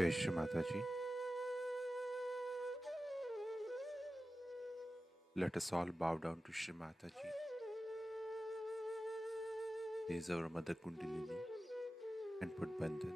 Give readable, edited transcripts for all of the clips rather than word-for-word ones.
Jai Shri Mataji. Let us all bow down to Shri Mataji. Raise our Mother Kundalini and put Bandhan.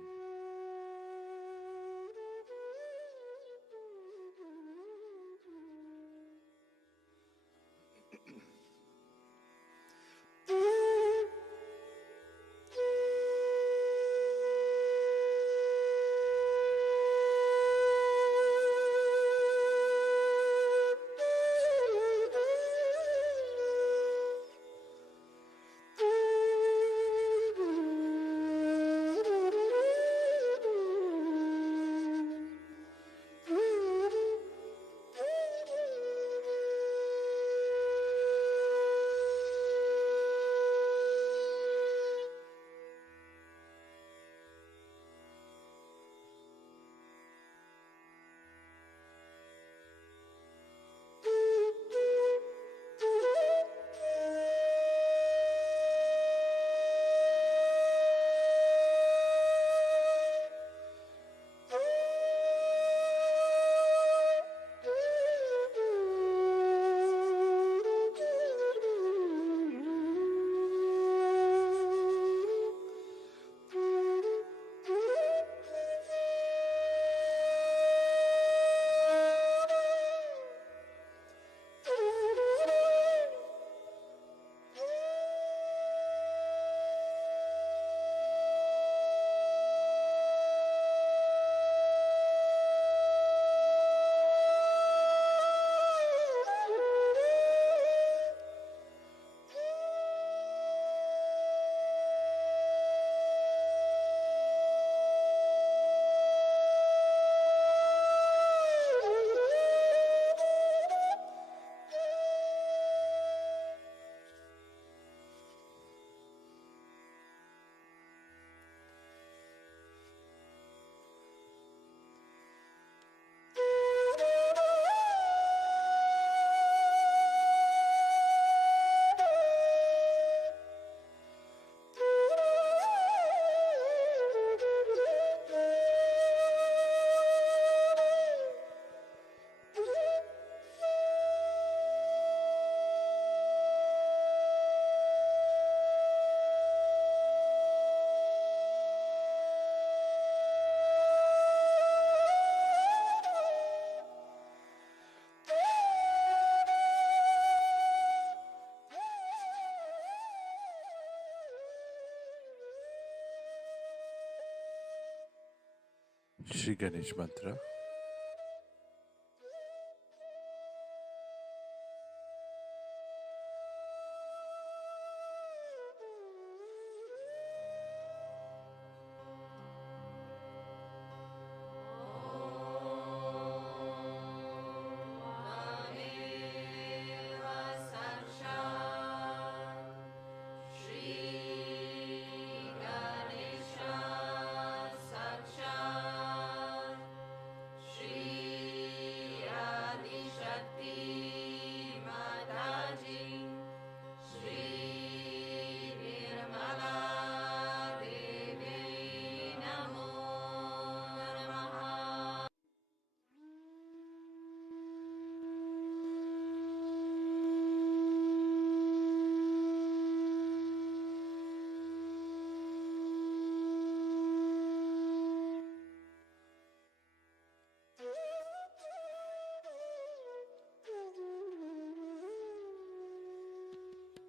Shri Ganesh Mantra.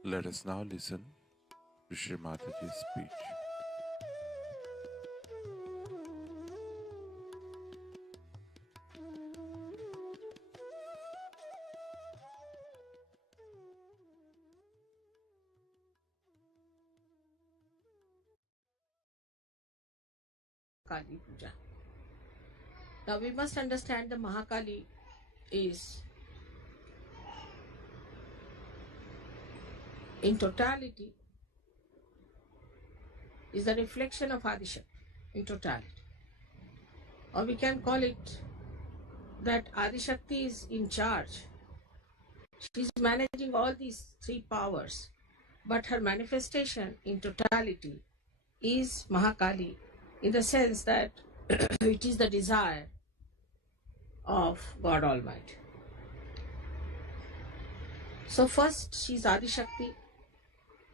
Let us now listen to Shri Mataji's speech. Kali Puja. Now we must understand the Mahakali is in totality is the reflection of Adishakti in totality. Or we can call it that Adishakti is in charge. She is managing all these three powers, but her manifestation in totality is Mahakali, in the sense that it is the desire of God Almighty. So first, she is Adi Shakti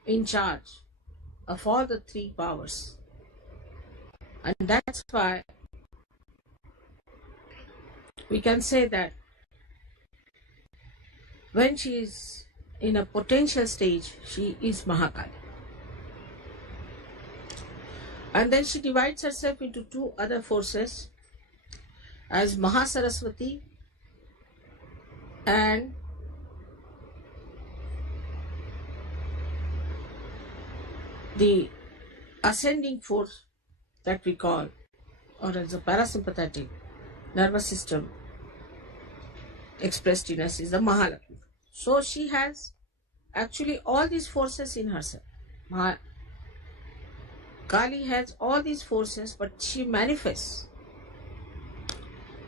in charge of all the three powers. And that's why we can say that when she is in a potential stage, she is Mahakali. And then she divides herself into two other forces as Mahasaraswati and the ascending force that we call, or as a parasympathetic nervous system expressed in us, is the Mahalakshmi. So she has actually all these forces in herself. Kali has all these forces, but she manifests.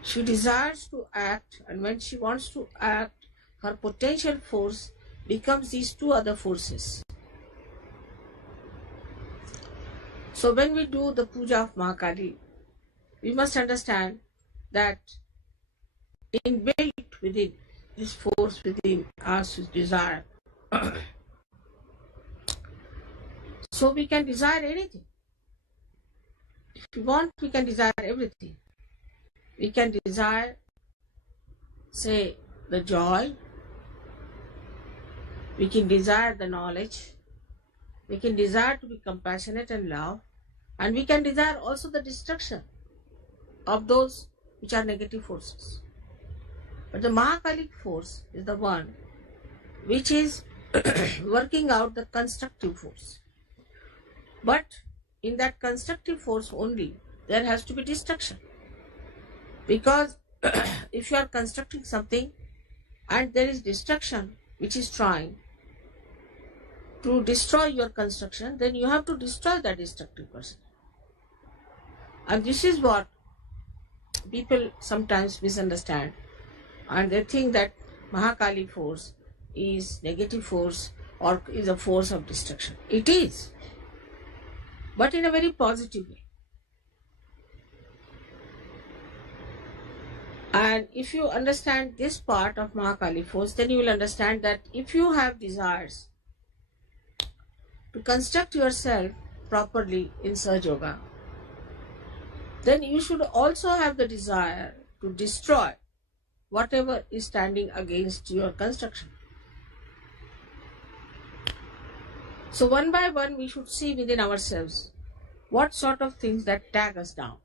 She desires to act, and when she wants to act, her potential force becomes these two other forces. So when we do the puja of Mahakali, we must understand that inbuilt within this force within us is desire. So we can desire anything. If we want, we can desire everything. We can desire, say, the joy. We can desire the knowledge. We can desire to be compassionate and love. And we can desire also the destruction of those which are negative forces. But the Mahakalic force is the one which is working out the constructive force. But in that constructive force only, there has to be destruction. Because if you are constructing something and there is destruction which is trying to destroy your construction, then you have to destroy that destructive person. And this is what people sometimes misunderstand, and they think that Mahakali force is negative force or is a force of destruction. It is, but in a very positive way. And if you understand this part of Mahakali force, then you will understand that if you have desires to construct yourself properly in Sahaja Yoga, then you should also have the desire to destroy whatever is standing against your construction. So one by one we should see within ourselves what sort of things that tag us down.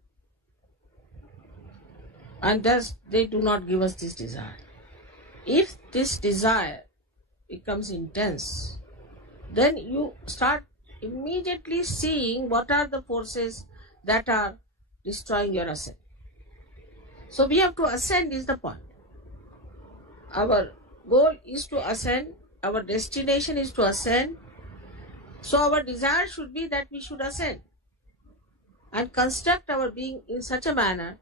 And thus they do not give us this desire. If this desire becomes intense, then you start immediately seeing what are the forces that are destroying your ascent. So we have to ascend is the point. Our goal is to ascend, our destination is to ascend. So our desire should be that we should ascend and construct our being in such a manner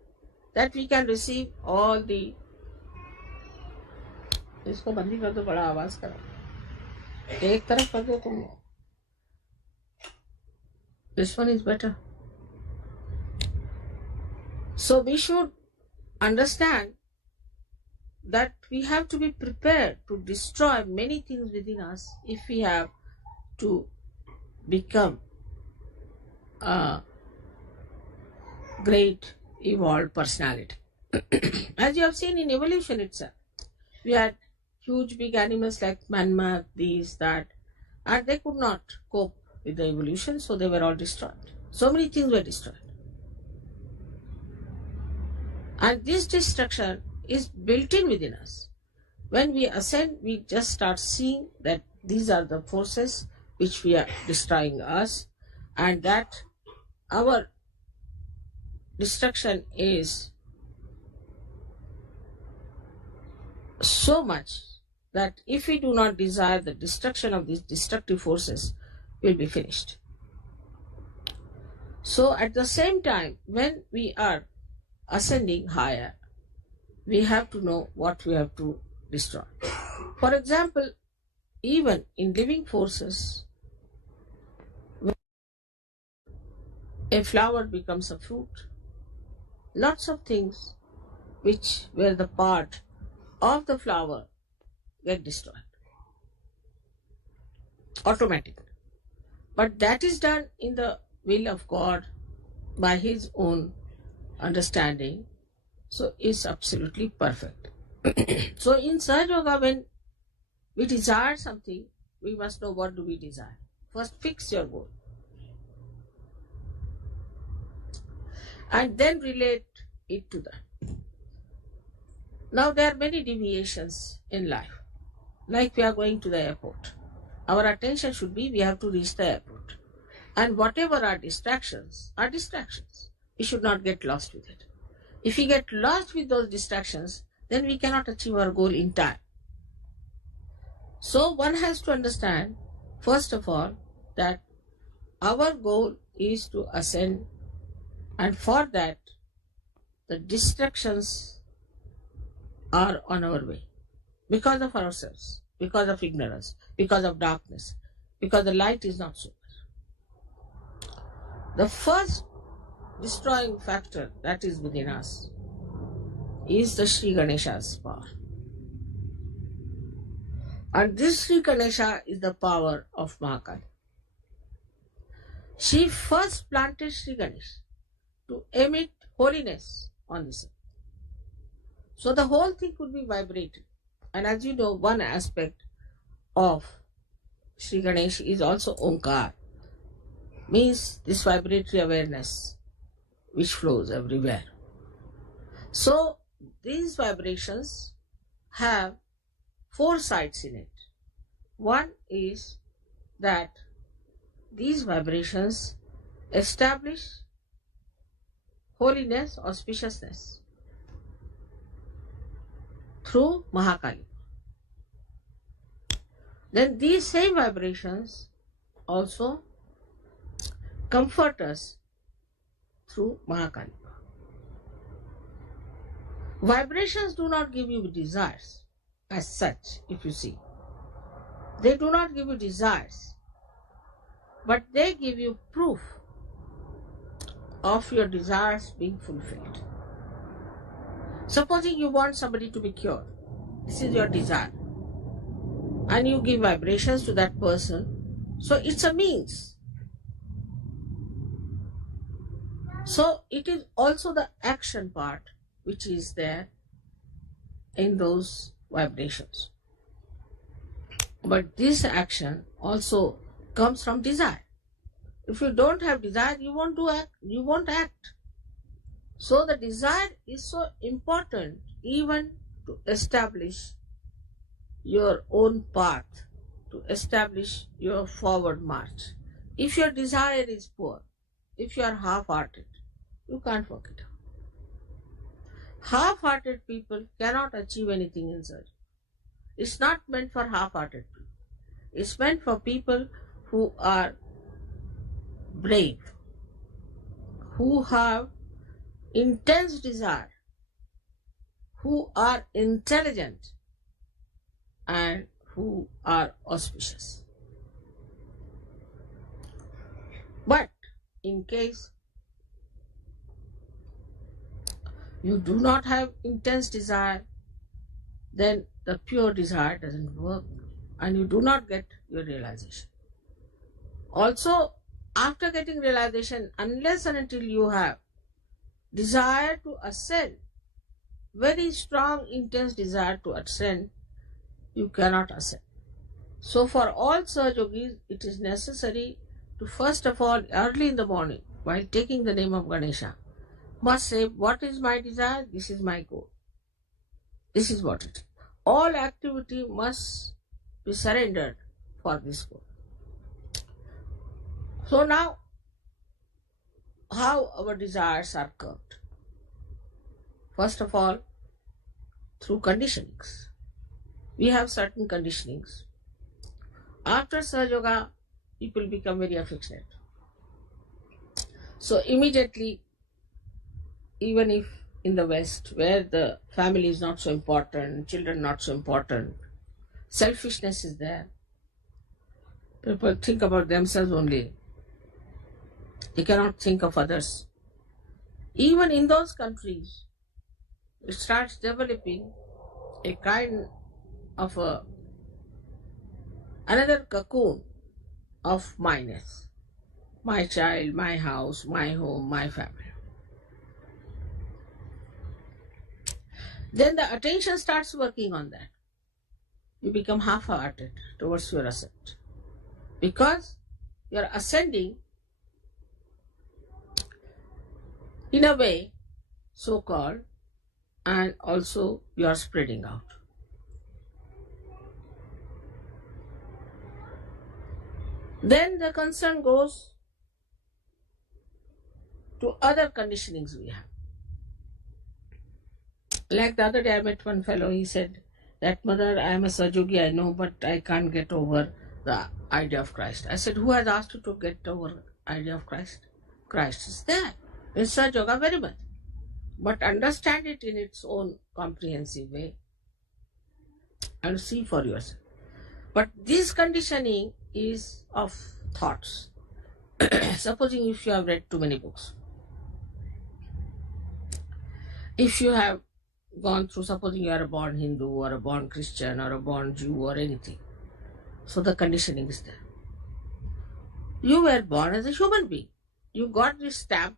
that we can receive all the. इसको बंदी कर दो, बड़ा आवाज करो, एक तरफ कर दो तुम. This one is better. So we should understand that we have to be prepared to destroy many things within us if we have to become a great evolved personality. As you have seen in evolution itself, we had huge big animals like mammoth, these, that, and they could not cope with the evolution, so they were all destroyed. So many things were destroyed. And this destruction is built in within us. When we ascend, we just start seeing that these are the forces which we are destroying us, and that our destruction is so much that if we do not desire the destruction of these destructive forces, we will be finished. So at the same time, when we are ascending higher, we have to know what we have to destroy. For example, even in living forces, when a flower becomes a fruit, lots of things which were the part of the flower get destroyed automatically. But that is done in the will of God by His own understanding. So it's absolutely perfect. So in Sahaja Yoga, when we desire something, we must know what do we desire. First fix your goal. And then relate it to that. Now there are many deviations in life. Like we are going to the airport. Our attention should be we have to reach the airport. And whatever are distractions. We should not get lost with it. If we get lost with those distractions, then we cannot achieve our goal in time. So one has to understand, first of all, that our goal is to ascend, and for that, the distractions are on our way because of ourselves, because of ignorance, because of darkness, because the light is not so much. The first destroying factor that is within us is the Sri Ganesha's power. And this Sri Ganesha is the power of Mahakali. She first planted Sri Ganesh to emit holiness on this earth. So the whole thing could be vibrated. And as you know, one aspect of Sri Ganesh is also Omkar, means this vibratory awareness which flows everywhere. So these vibrations have 4 sides in it. One is that these vibrations establish holiness, auspiciousness through Mahakali. Then these same vibrations also comfort us through Mahakali. Vibrations do not give you desires as such, if you see. They do not give you desires, but they give you proof of your desires being fulfilled. Supposing you want somebody to be cured, this is your desire, and you give vibrations to that person, so it's a means. So it is also the action part which is there in those vibrations. But this action also comes from desire. If you don't have desire, you won't act. So the desire is so important even to establish your own path, to establish your forward march. If your desire is poor, if you are half-hearted, you can't work it out. Half-hearted people cannot achieve anything in surgery. It's not meant for half-hearted people. It's meant for people who are brave, who have intense desire, who are intelligent, and who are auspicious. But in case you do not have intense desire, then the pure desire doesn't work and you do not get your realization. Also, after getting realization, unless and until you have desire to ascend, very strong, intense desire to ascend, you cannot ascend. So for all Sahaja Yogis, it is necessary to first of all, early in the morning, while taking the name of Ganesha, must say, what is my desire? This is my goal. This is what it is. All activity must be surrendered for this goal. So now, how our desires are curbed? First of all, through conditionings. We have certain conditionings. After Sahaja Yoga, people become very affectionate. So immediately, even if in the West, where the family is not so important, children not so important, selfishness is there. People think about themselves only. They cannot think of others. Even in those countries, it starts developing a kind of another cocoon of myness. My child, my house, my home, my family. Then the attention starts working on that. You become half-hearted towards your ascent. Because you are ascending in a way, so-called, and also you are spreading out. Then the concern goes to other conditionings we have. Like the other day I met one fellow, he said that, "Mother, I am a Sajogi, I know, but I can't get over the idea of Christ." I said, "Who has asked you to get over idea of Christ? Christ is there in Sajoga very much. But understand it in its own comprehensive way and see for yourself." But this conditioning is of thoughts. Supposing if you have read too many books, if you have gone through, supposing you are a born Hindu or a born Christian or a born Jew or anything, so the conditioning is there. You were born as a human being. You got this stamp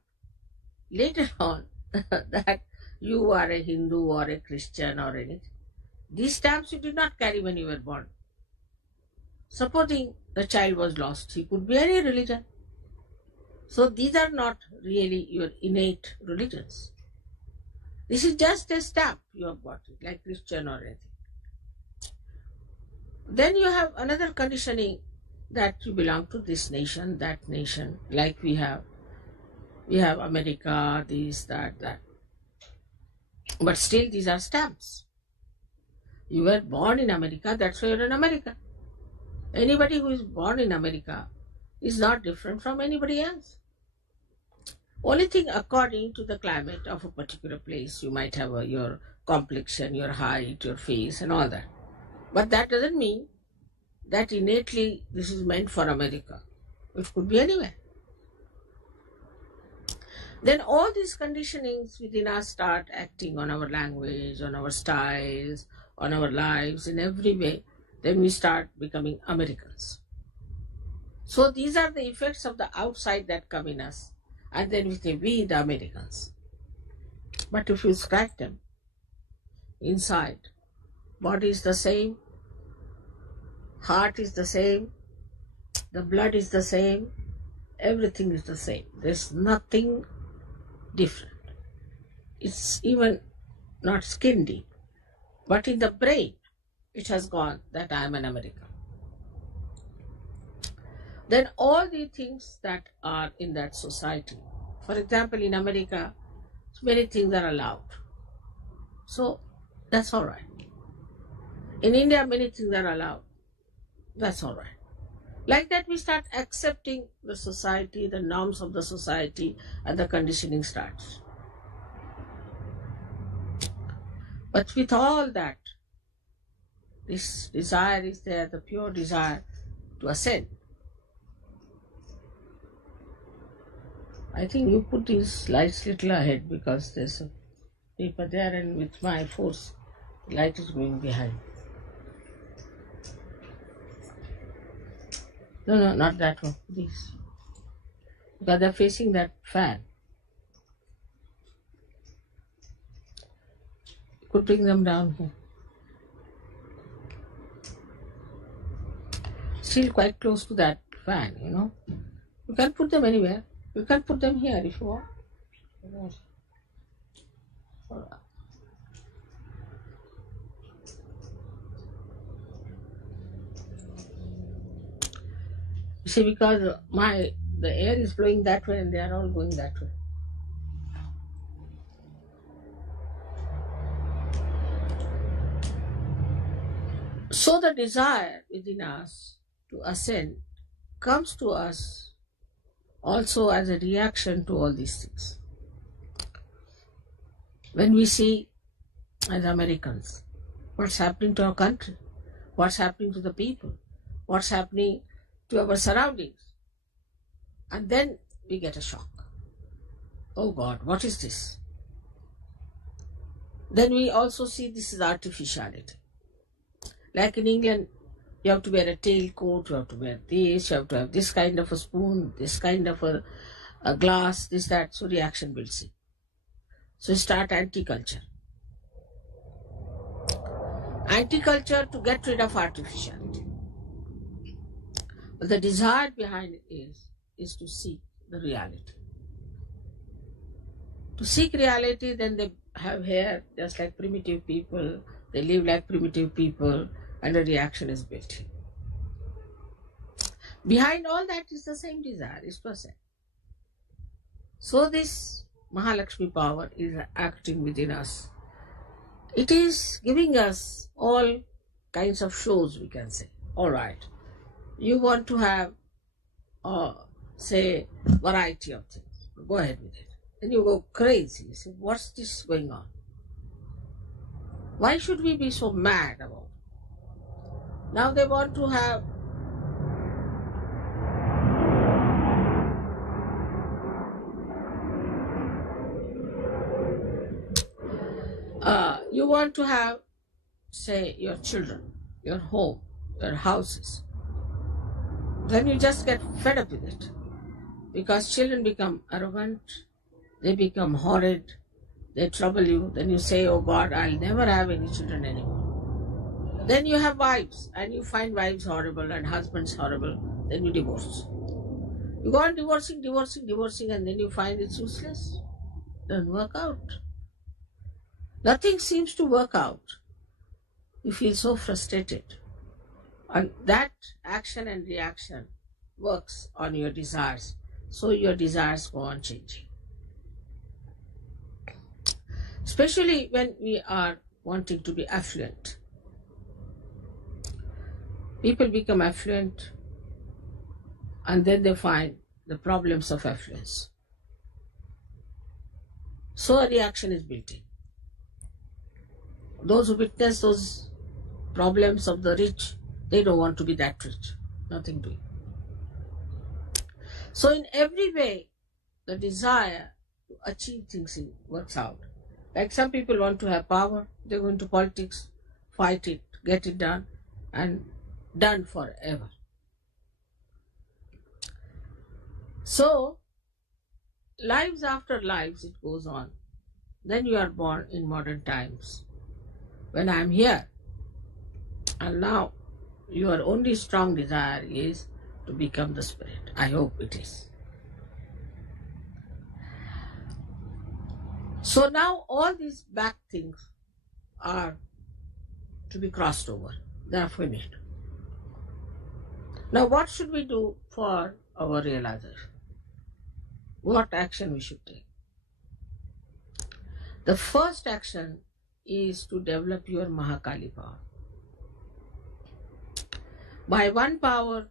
later on that you are a Hindu or a Christian or anything. These stamps you did not carry when you were born. Supposing the child was lost, he could be any religion. So these are not really your innate religions. This is just a stamp you have got it, like Christian or anything. Then you have another conditioning that you belong to this nation, that nation, like we have America, this, that. But still these are stamps. You were born in America, that's why you're in America. Anybody who is born in America is not different from anybody else. Only thing, according to the climate of a particular place, you might have your complexion, your height, your face and all that. But that doesn't mean that innately this is meant for America. It could be anywhere. Then all these conditionings within us start acting on our language, on our styles, on our lives, in every way. Then we start becoming Americans. So these are the effects of the outside that come in us. And then we say, we the Americans. But if you scratch them, inside, body is the same, heart is the same, the blood is the same, everything is the same. There's nothing different. It's even not skin deep. But in the brain, it has gone that I am an American. Then all the things that are in that society, for example, in America, many things are allowed. So that's all right. In India, many things are allowed. That's all right. Like that, we start accepting the society, the norms of the society, and the conditioning starts. But with all that, this desire is there, the pure desire to ascend. I think you put these lights little ahead because there's a paper there, and with my force, the light is going behind. No, not that one, these. Because they're facing that fan. You could bring them down here. Still quite close to that fan, you know. You can put them anywhere. You can put them here if you want. You see, because the air is blowing that way and they are all going that way. So the desire within us to ascend comes to us also as a reaction to all these things. When we see, as Americans, what's happening to our country, what's happening to the people, what's happening to our surroundings, and then we get a shock. oh God, what is this? Then we also see this is artificiality. Like in England, you have to wear a tailcoat, you have to wear this, you have to have this kind of a spoon, this kind of a glass, this, that. So reaction builds in. So start anti-culture. Anti-culture to get rid of artificiality. But the desire behind it is to seek the reality. To seek reality, then they have hair just like primitive people, they live like primitive people, and a reaction is built in. Behind all that is the same desire, is to ascend. So this Mahalakshmi power is acting within us. It is giving us all kinds of shows, we can say. All right, you want to have, say, variety of things. Go ahead with it. Then you go crazy. You say, what's this going on? Why should we be so mad about it? Now they want to have you want to have, say, your children, your home, your houses. Then you just get fed up with it. Because children become arrogant, they become horrid, they trouble you. Then you say, oh God, I'll never have any children anymore. Then you have wives, and you find wives horrible and husbands horrible. Then you divorce. You go on divorcing, and then you find it's useless. Doesn't work out. Nothing seems to work out. You feel so frustrated. And that action and reaction works on your desires. So your desires go on changing. Especially when we are wanting to be affluent. People become affluent and then they find the problems of affluence. So a reaction is built in. Those who witness those problems of the rich, they don't want to be that rich. Nothing doing. So in every way, the desire to achieve things works out. Like some people want to have power, they go into politics, fight it, get it done, and done forever. So, lives after lives, it goes on. Then you are born in modern times. When I am here, and now your only strong desire is to become the spirit. I hope it is. So now all these back things are to be crossed over. They are finished. Now what should we do for our realization? What action we should take? The first action is to develop your Mahakali power. By one power,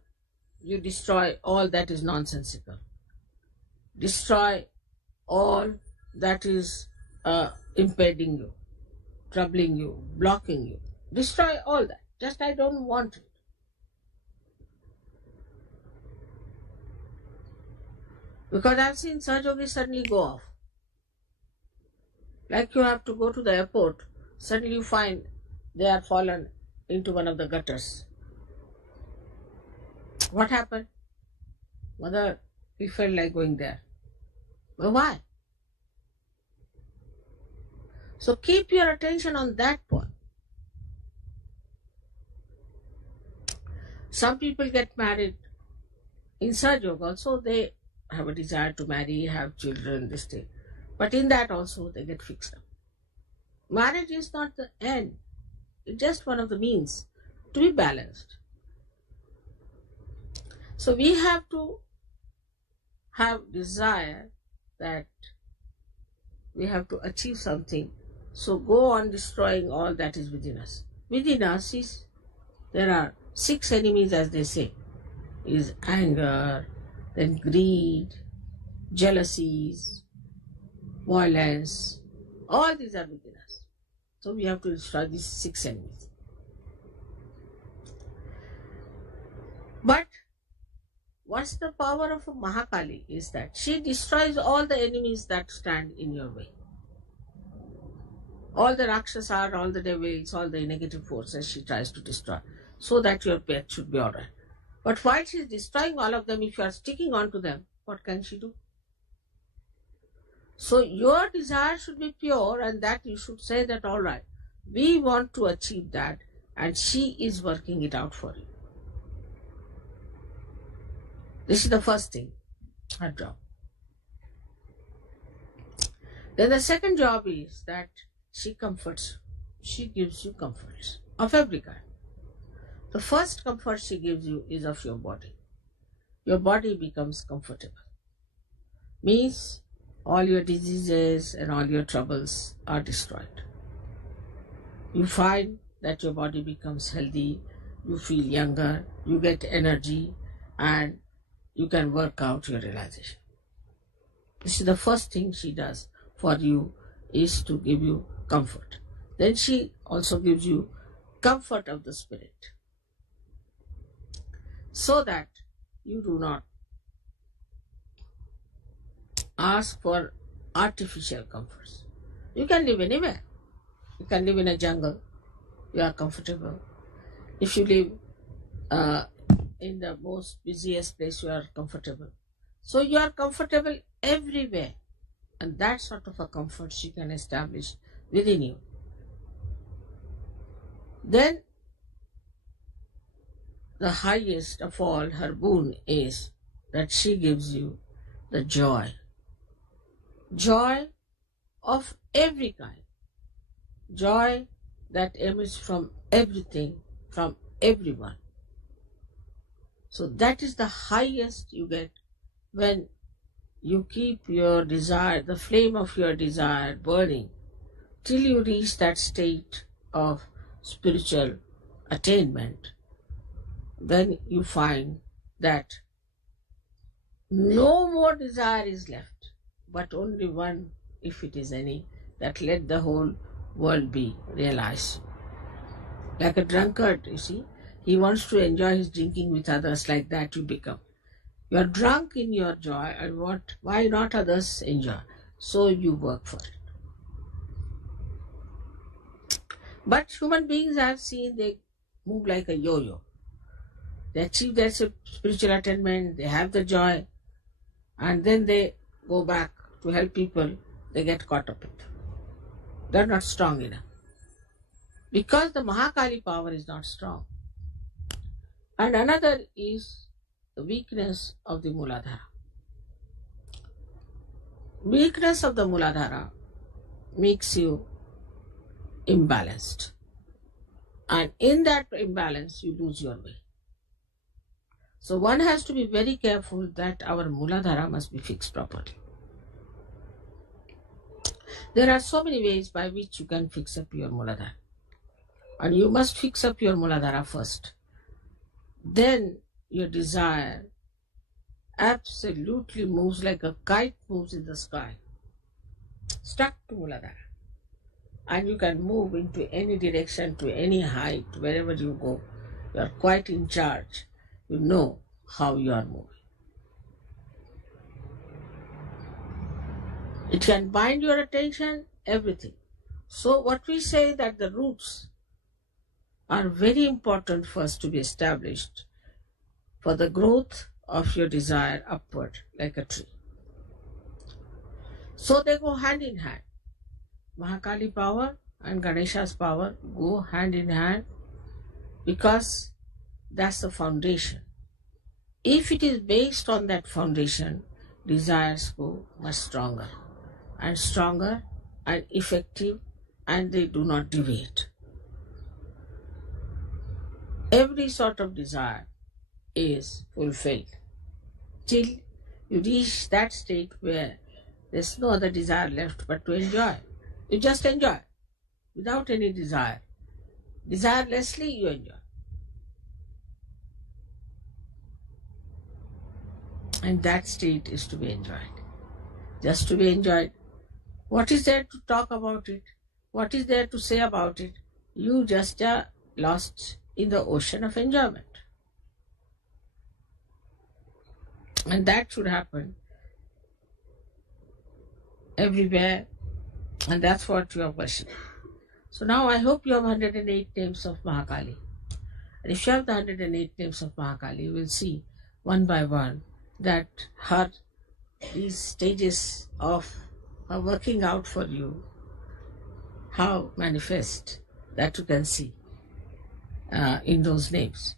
you destroy all that is nonsensical. Destroy all that is impeding you, troubling you, blocking you. Destroy all that. Just I don't want it. Because I've seen Sahajogi suddenly go off. Like you have to go to the airport, suddenly you find they are fallen into one of the gutters. What happened? Mother, we felt like going there. Well, why? So keep your attention on that point. Some people get married in Sahajoga also, they have a desire to marry, have children, this thing. But in that also they get fixed up. Marriage is not the end. It's just one of the means to be balanced. So we have to have desire that we have to achieve something. So go on destroying all that is within us. Within us there are 6 enemies, as they say. Is anger, then greed, jealousies, violence. All these are within us. So we have to destroy these 6 enemies. what's the power of a Mahakali is that she destroys all the enemies that stand in your way. All the Rakshasas, all the devils, all the negative forces she tries to destroy so that your path should be alright. But while she is destroying all of them, if you are sticking on to them, what can she do? So your desire should be pure, and that you should say that all right, we want to achieve that, and she is working it out for you. This is the first thing, her job. Then the second job is that she comforts you. She gives you comforts of every kind. The first comfort she gives you is of your body. Your body becomes comfortable. Means all your diseases and all your troubles are destroyed. You find that your body becomes healthy, you feel younger, you get energy, and you can work out your realization. This is the first thing she does for you, is to give you comfort. Then she also gives you comfort of the spirit, so that you do not ask for artificial comforts. You can live anywhere. You can live in a jungle. You are comfortable. If you live in the most busiest place, you are comfortable. So you are comfortable everywhere. And that sort of a comfort she can establish within you. Then the highest of all her boon is that she gives you the joy. Joy of every kind. Joy that emits from everything, from everyone. So that is the highest you get when you keep your desire, the flame of your desire burning, till you reach that state of spiritual attainment. Then you find that no more desire is left, but only one, if it is any, that let the whole world be realized. Like a drunkard, you see, he wants to enjoy his drinking with others, like that you become. You are drunk in your joy, and why not others enjoy? So you work for it. But human beings, I have seen, they move like a yo-yo. They achieve their spiritual attainment, they have the joy, and then they go back to help people, they get caught up in it. They are not strong enough. Because the Mahakali power is not strong. And another is the weakness of the Muladhara. Weakness of the Muladhara makes you imbalanced. And in that imbalance, you lose your way. So one has to be very careful that our Muladhara must be fixed properly. There are so many ways by which you can fix up your Muladhara. And you must fix up your Muladhara first. Then your desire absolutely moves like a kite moves in the sky, stuck to Muladhara. And you can move into any direction, to any height, wherever you go. You are quite in charge. You know how you are moving. It can bind your attention, everything. So what we say that the roots are very important first to be established for the growth of your desire upward like a tree. So they go hand in hand. Mahakali power and Ganesha's power go hand in hand because that's the foundation. If it is based on that foundation, desires go much stronger and effective, and they do not deviate. Every sort of desire is fulfilled till you reach that state where there's no other desire left but to enjoy. You just enjoy without any desire. Desirelessly you enjoy. And that state is to be enjoyed. Just to be enjoyed. What is there to talk about it? What is there to say about it? You just are lost in the ocean of enjoyment. And that should happen everywhere. And that's what you are questioning. So now I hope you have 108 names of Mahakali. And if you have the 108 names of Mahakali, you will see one by one that these stages of are working out for you, how manifest that you can see in those names.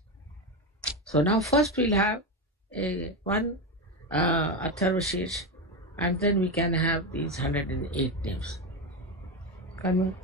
So now first we'll have one Atharvashish, and then we can have these 108 names. Come on.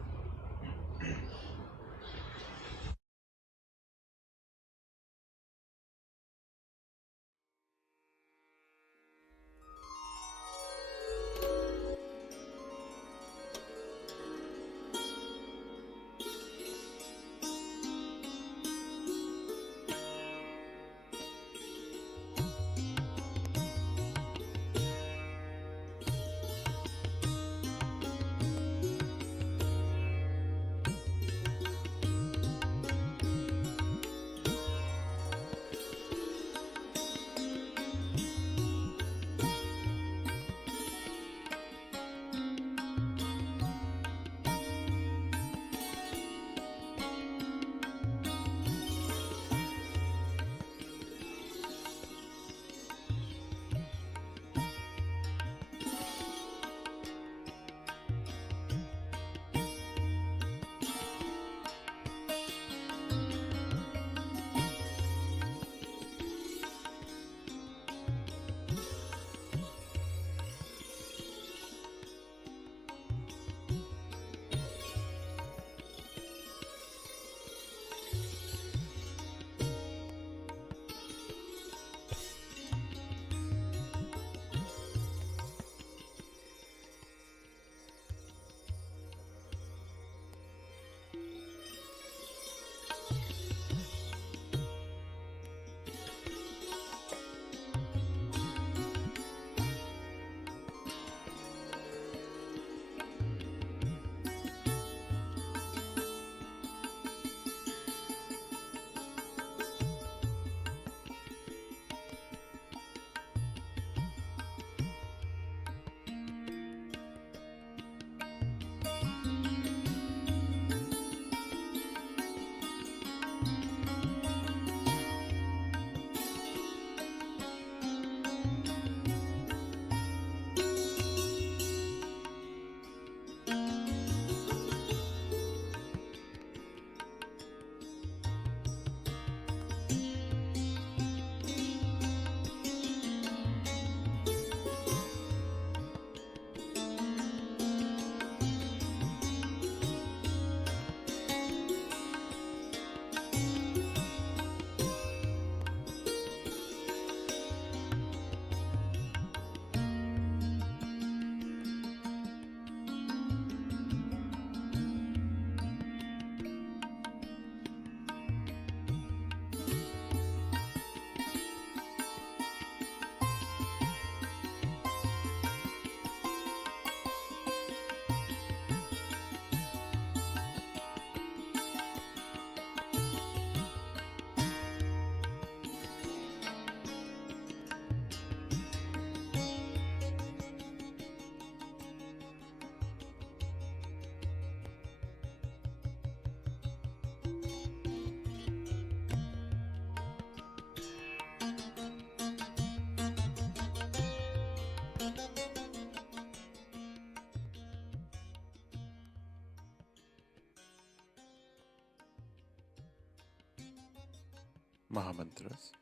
Mahamantras.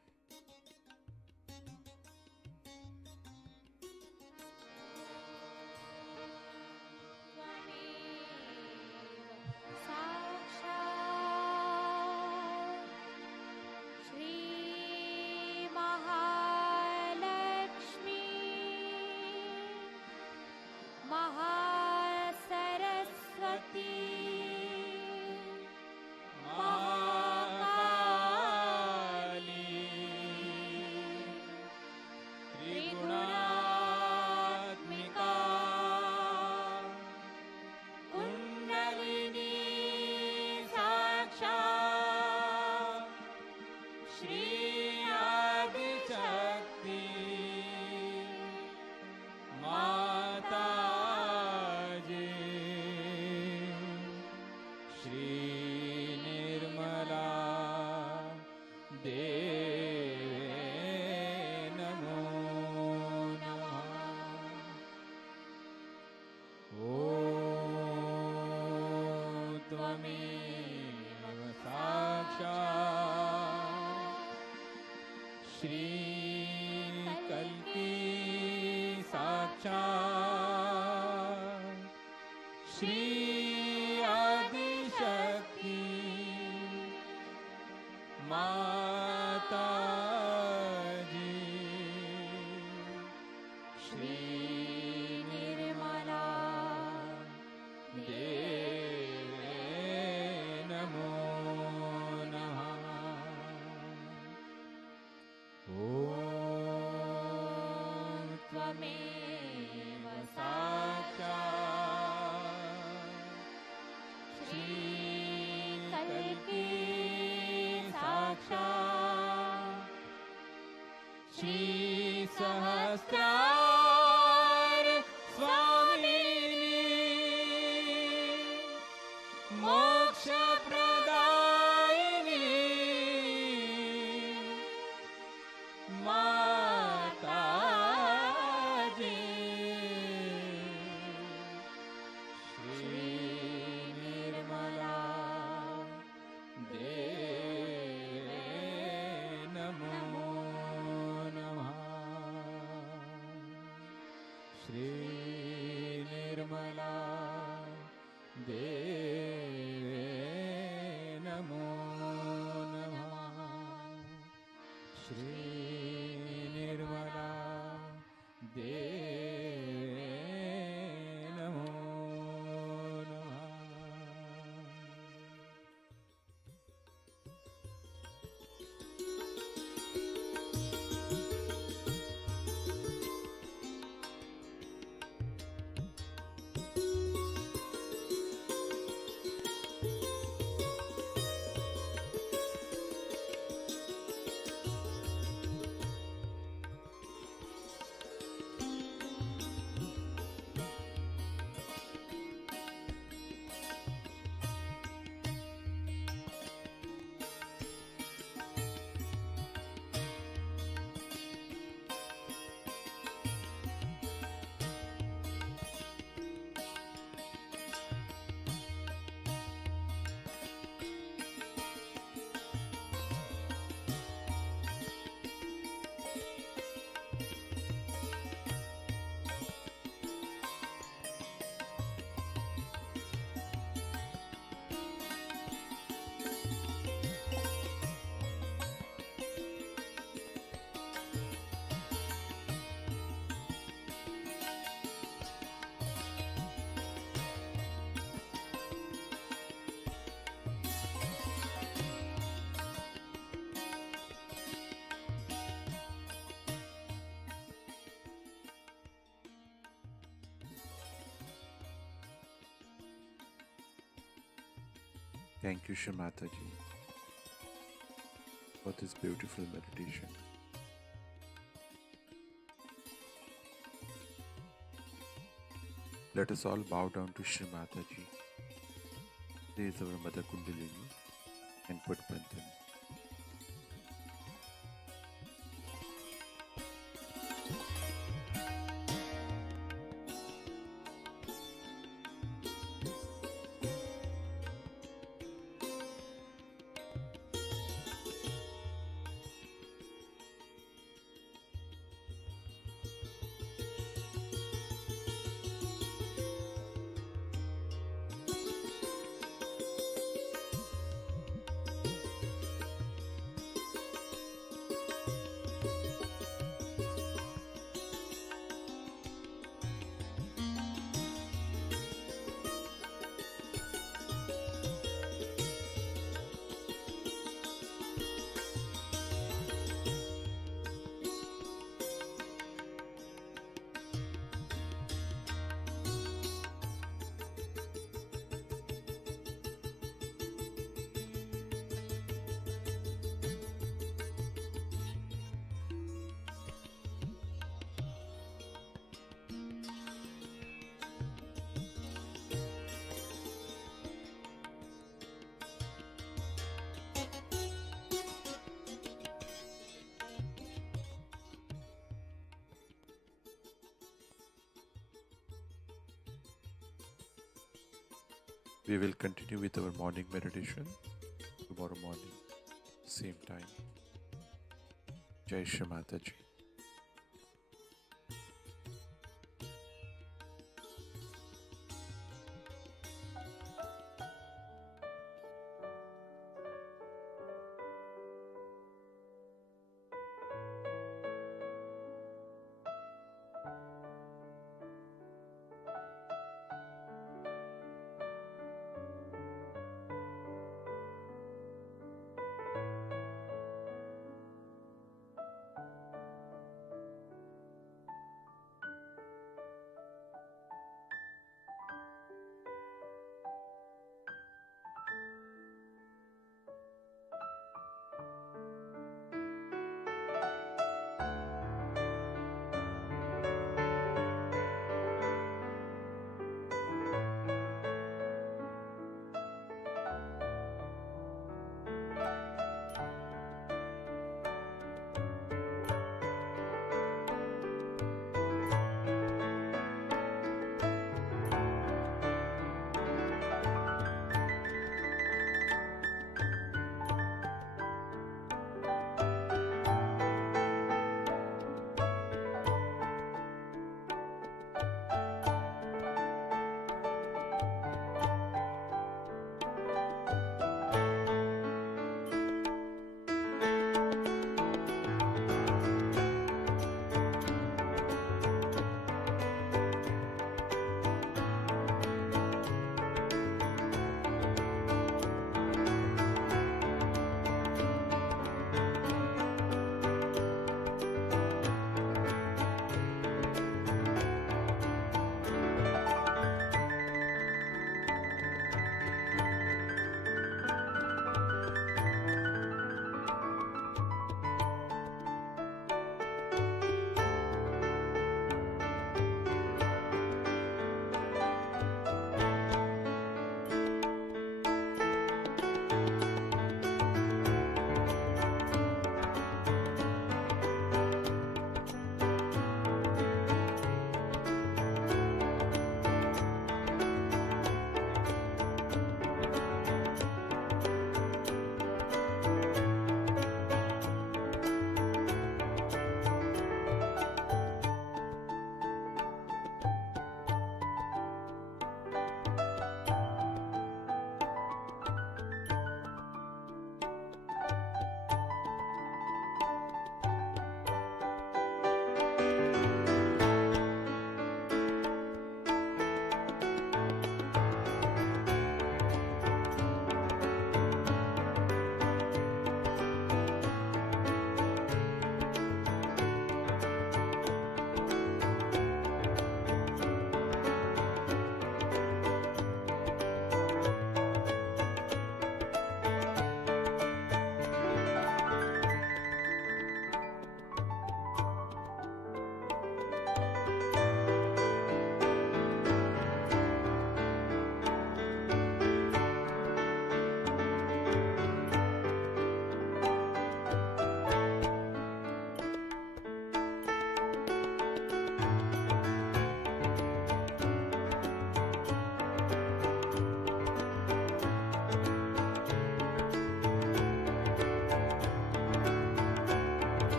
Shri Adi Shakti त्वमेव साक्षात् श्रीकल्की साक्षात् श्री आदिशक्ति माता जी श्री निर्मला देवे नमो नमः। ॐ त्वमेव साक्षात् श्रीकल्की साक्षात् श्री सहस्रार स्वामिनी मोक्ष प्रदायिनी माता जी श्री निर्मला देवे नमो नमः। श्री निर्मला देवे नमो नमः। श्री निर्मला देवे नमो नमः। Thank you, Shri Mataji, for this beautiful meditation. Let us all bow down to Shri Mataji, raise our Mother Kundalini, and put Bandhan. We will continue with our morning meditation tomorrow morning, same time. Jai Shri Mataji.